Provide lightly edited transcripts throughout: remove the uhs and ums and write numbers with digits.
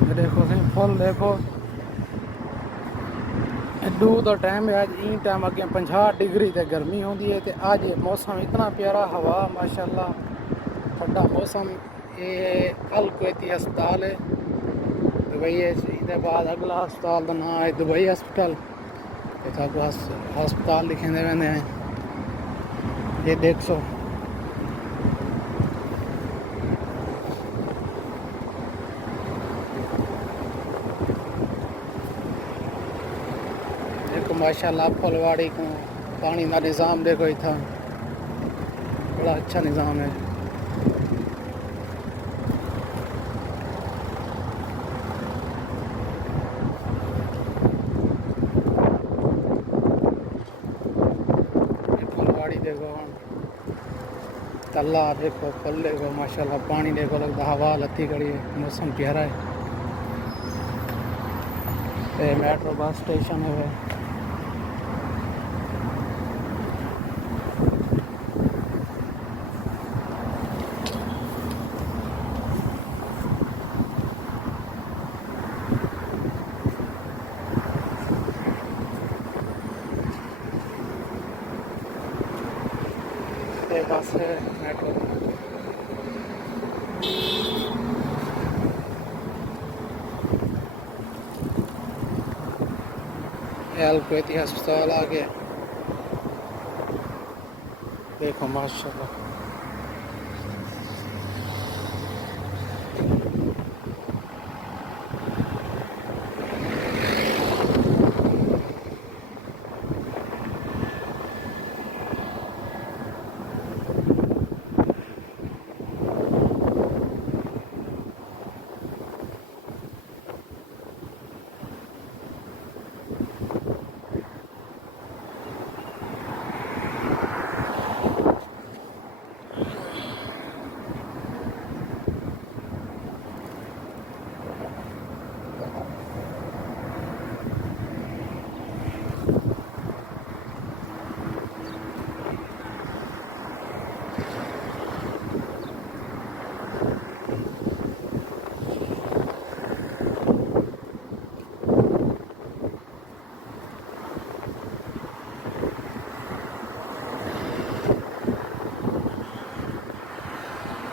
देखो सी फुल देखो एडू तो टाइम है अज ई टाइम अगे 50 डिग्री ते गर्मी होंदी है ते अज मौसम इतना प्यारा हवा माशाल्लाह ठंडा मौसम। ये कल कोती अस्पताल है दुबई है बाद अगला अस्पताल का नाम है दुबई हस्पिटल। हस्पताल लिखे वेंदे हैं ये देख सो। देखो माशाल्लाह फुलवाड़ी को पानी का निज़ाम देखो इतना बड़ा अच्छा निज़ाम है। फुलवाड़ी देखो तला देखो फल देखो माशाल्लाह पानी देखो लगता हवा लत्ती कड़ी है मौसम प्यारा है। ये मेट्रो बस स्टेशन है भाई। ये बस है मेट्रो कोती अस्पताल आ गया देखो माशाल्लाह।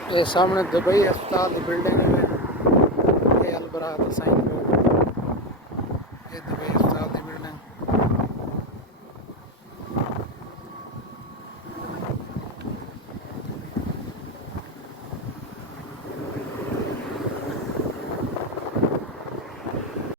ये सामने दुबई अस्पताल की बिल्डिंग है ये अल बराह साइन ये दुबई